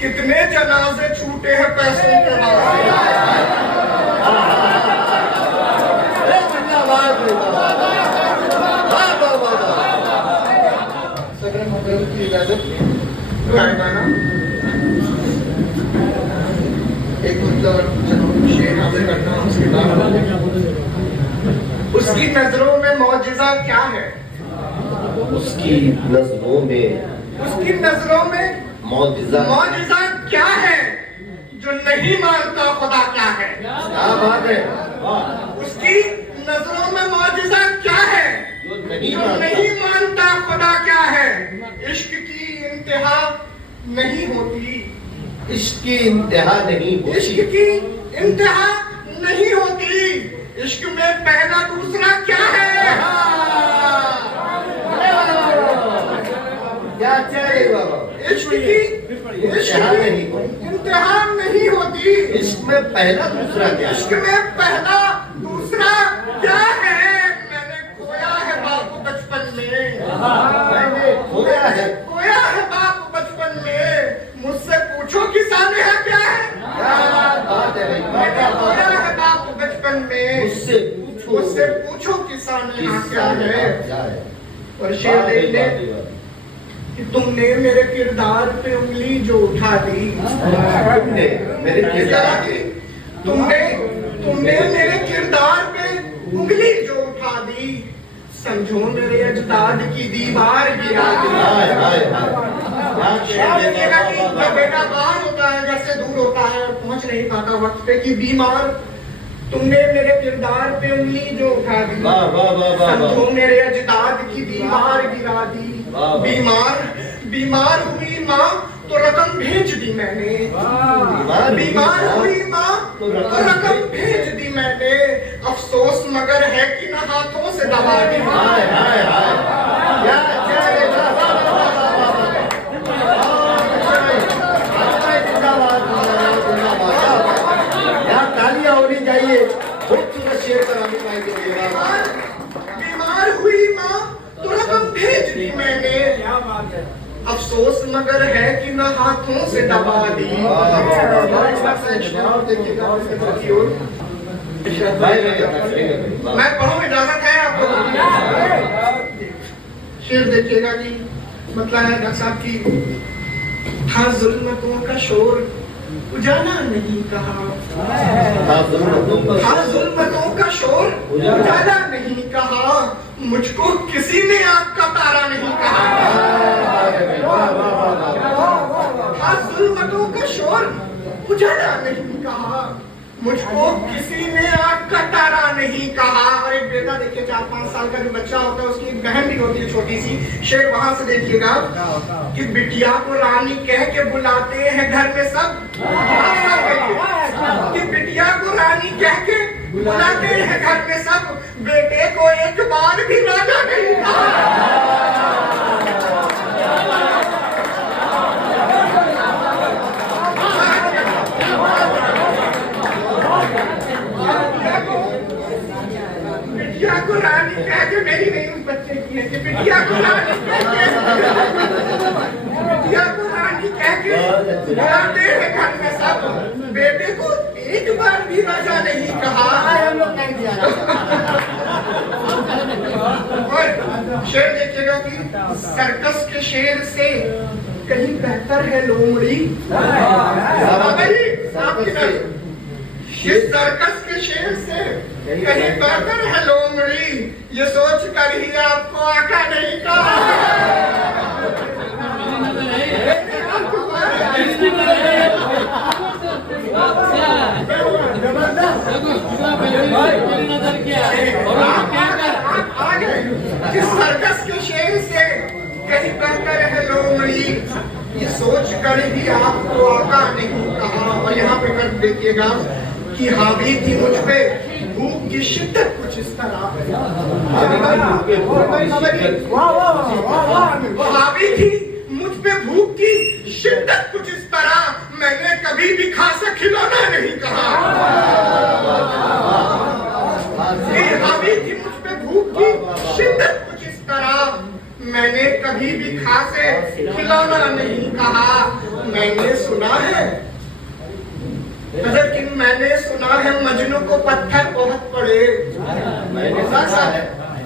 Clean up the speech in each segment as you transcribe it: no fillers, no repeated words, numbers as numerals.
कितने जनाजे छूटे हैं पैसों के एक शेर हासिल करता हूँ उसके बाद। उसकी नजरों में मौजिज़ा क्या है? उसकी नजरों में मौजिज़ा क्या है? जो नहीं मानता खुदा क्या है? क्या बात है। उसकी नजरों में मौजिज़ा क्या है? जो नहीं मानता खुदा क्या है? इश्क की इंतहा नहीं होती। इश्क की इंतहा नहीं होती। इश्क की इंतहा नहीं होती। इश्क में पहला दूसरा क्या है? क्या चाहिए बाबा? इश्क की इंतहा नहीं होती। इश्क में पहला दूसरा क्या? इश्क में पहला दूसरा क्या है? मैंने खोया है बाप बचपन में। मैंने खोया है बाप बचपन में। मुझसे पूछो किसान है क्या है? क्या बात है भाई? मैंने खोया है बाप बचपन में। मुझसे पूछो किसान यहाँ क्या है? और शेर देख ले कि तुमने मेरे किरदार पे उंगली जो उठा दी। तुमने मेरे किरदार पे उंगली जो उठा दी। समझो मेरे अजदाद की दीवार गिरा दी। बेटा बाहर होता है, घर से दूर होता है, पहुंच नहीं पाता वक्त पे कि बीमार। तुमने मेरे किरदार पे उंगली जो उठा दी। समझो मेरे अजदाद की दीवार गिरा दी। बीमार हुई माँ तो रकम भेज दी मैंने। बीमार हुई माँ तो रकम भेज दी मैंने। अफसोस मगर है कि न हाथों से दबा दी। तालियां होनी चाहिए। खूबसूरत शेर करानी पाएंगे। बीमार हुई माँ तो रकम भेज दी मैंने। अफसोस मगर है कि न हाथों से दबा दी। मैं पढ़ूं, इजाजत है आपको? शेर देखिएगा कि मतलब है डॉक्टर साहब की। था जुल्मतों का शोर उजाला नहीं कहा। था जुल्मतों का शोर उजाला नहीं कहा। मुझको किसी ने आपका तारा नहीं कहा। था जुल्मतों का शोर उजाला नहीं कहा। मुझको किसी ने आपका तारा नहीं कहा। और एक बेटा देखिए 4-5 साल का जो बच्चा होता है, उसकी एक बहन भी होती है छोटी सी। शेर वहां से देखिएगा कि बिटिया को रानी कह के बुलाते हैं घर में सब। कि बिटिया को रानी कह के बुलाते हैं घर में सब। बेटे को एक बार भी राजा नहीं कहा। बिटिया को रानी कह के मेरी नहीं उस बच्चे की है कि बिटिया को रानी कह के बुलाते हैं घर में सब। बेटे को एक बार भी राजा नहीं कहा। और शेर देखिएगा कि सर्कस के शेर से कहीं बेहतर है लोमड़ी। इस सर्कस के शेर से कहीं बेहतर है लोमड़ी। ये सोच कर ही आपको आका नहीं कहा। इस सर्कस के शेर से कहीं बेहतर है लोमड़ी। ये सोच कर ही आपको आका नहीं कहा। और यहाँ पे कर देखिएगा कि हावी थी मुझ पे भूख की शिद्दत कुछ इस तरह। हावी थी मुझ पे भूख की शिद्दत कुछ इस तरह। मैंने कभी भी खासा खिलौना नहीं कहा। हावी थी मुझ पे भूख की शिद्दत कुछ इस तरह। मैंने कभी भी खासे खिलौना नहीं कहा। मैंने सुना है लेकिन मैंने सुना है मजनू को पत्थर बहुत पड़े। मैंने सुना है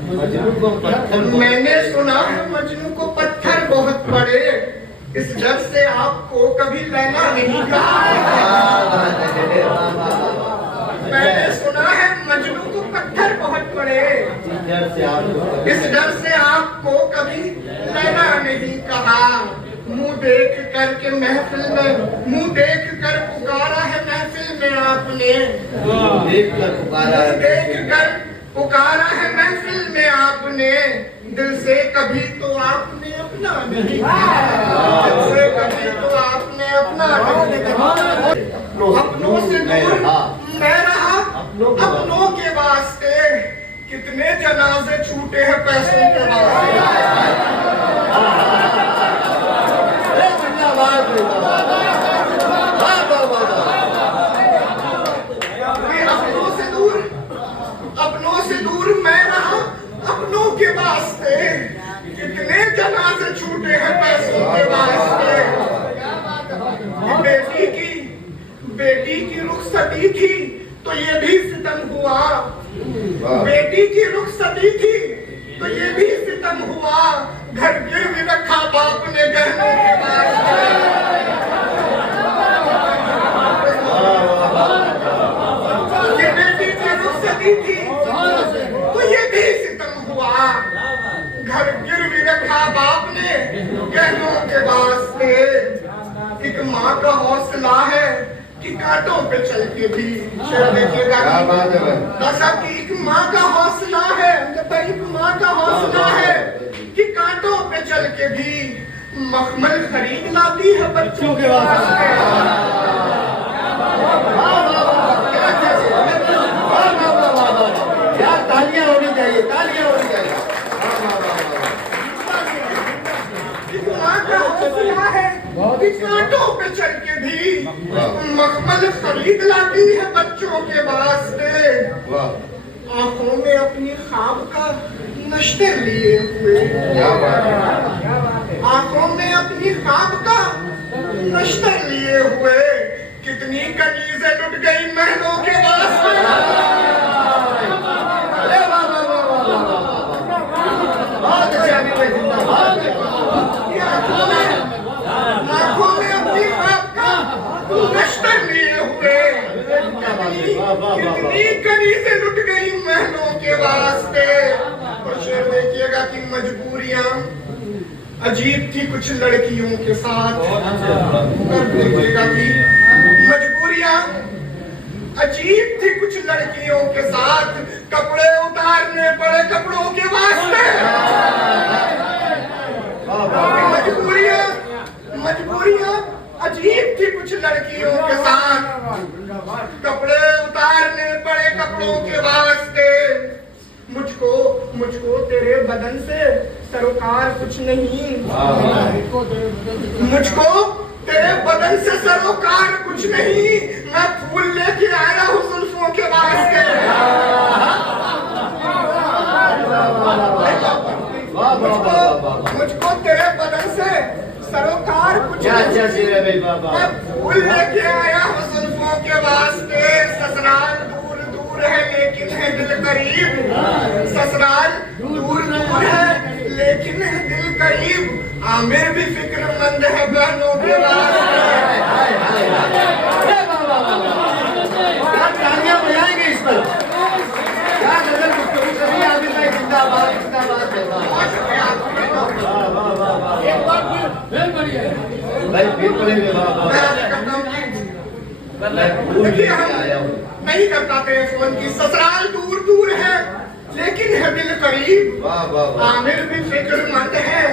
मजनू को पत्थर मैंने सुना है मजनू को पत्थर बहुत पड़े, इस डर से आपको कभी लैला नहीं कहा। मैंने सुना है मजनू को पत्थर बहुत पड़े, इस डर से आपको कभी लैला नहीं कहा। मुंह देख करके महफिल में, मुंह देख कर पुकारा है महफिल में आपने, देख कर पुकारा है, देख कर पुकारा है महफिल में आपने। दिल से कभी तो आपने अपना नहीं कहा, दिल से कभी तो आपने अपना नहीं कहा। अपनों से दूर मैं रहा अपनों के वास्ते, कितने जनाजे छूटे हैं पैसों के वास्ते। अपनों से दूर मैं रहा अपनों के वास्ते, कितने जनाजे छूटे हैं पैसों के वास्ते। बेटी की रुखसती थी तो ये भी सितम हुआ, बेटी की रुखसती थी तो ये भी सितम हुआ। घर गिरवी रखा बाप ने गहनों के वास्ते। ये बेटी की रुखसती थी तो ये भी सितम हुआ। घर गिरवी रखा बाप ने गहनों के वास्ते। एक माँ का हौसला है कि कांटों पे चल के भी, देखिएगा साहब की एक माँ का हौसला है, एक माँ का हौसला है कि कांटों पे चल के भी मखमल खरीद लाती है बच्चों के वास्ते। तालियां होनी चाहिए, तालियां होनी चाहिए। माँ का हौसला है कि कांटों पे चल के भी मखमल खरीद लाती है बच्चों के वास्ते। आंखों में अपनी ख्वाब का नश्ते लिए हुए, आंखों में अपनी ख्वाब का नश्ते लिए हुए। कितनी कनीज़ें लुट गई महलों के वास्ते। आंखों में अपनी ख्वाब का नश्ते लिए हुए। कितनी कनीज़ें लुट गई महलों के वास्ते। और शेर देखिएगा कि मजबूरियां अजीब थी कुछ लड़कियों के साथ। देखिएगा कि मजबूरियां अजीब थी कुछ लड़कियों के साथ, कपड़े उतारने पड़े कपड़ों के वास्ते। मजबूरियां अजीब थी कुछ लड़कियों के साथ, कपड़े उतारने पड़े कपड़ों के वास्ते। मुझको तेरे बदन से सरोकार कुछ नहीं, मुझको तेरे बदन से सरोकार कुछ नहीं। मैं फूल लेके आया हूँ जुल्फों के वास्ते। मुझको तेरे बदन से सरोकार कुछ नहीं। मैं फूल लेके आया हूँ जुल्फों के वास्ते। ससुराल दूर दूर है लेकिन है दिल करीब, ससुराल दूर दूर है लेकिन है दिल करीब। आमिर भी फिक्रमंद है बहनों के वास्ते। तालियां बजाएंगे इस पर। क्या नजर गुफ्तगू आमिर भाई, जिंदाबाद जिंदाबाद। भाई फिर पढ़ेंगे। नहीं कर पाते फोन की। ससुराल दूर दूर है लेकिन है दिल करीब। आमिर भी फिक्रमंद है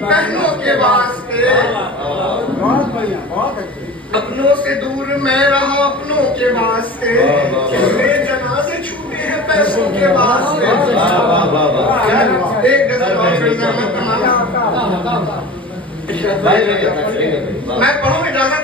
बहनों के वास्ते। अपनों से दूर मैं रहा अपनों के वास्ते, कितने जनाजे छूटे हैं पैसों के वास्ते। एक मैं पढ़ूं इजाजत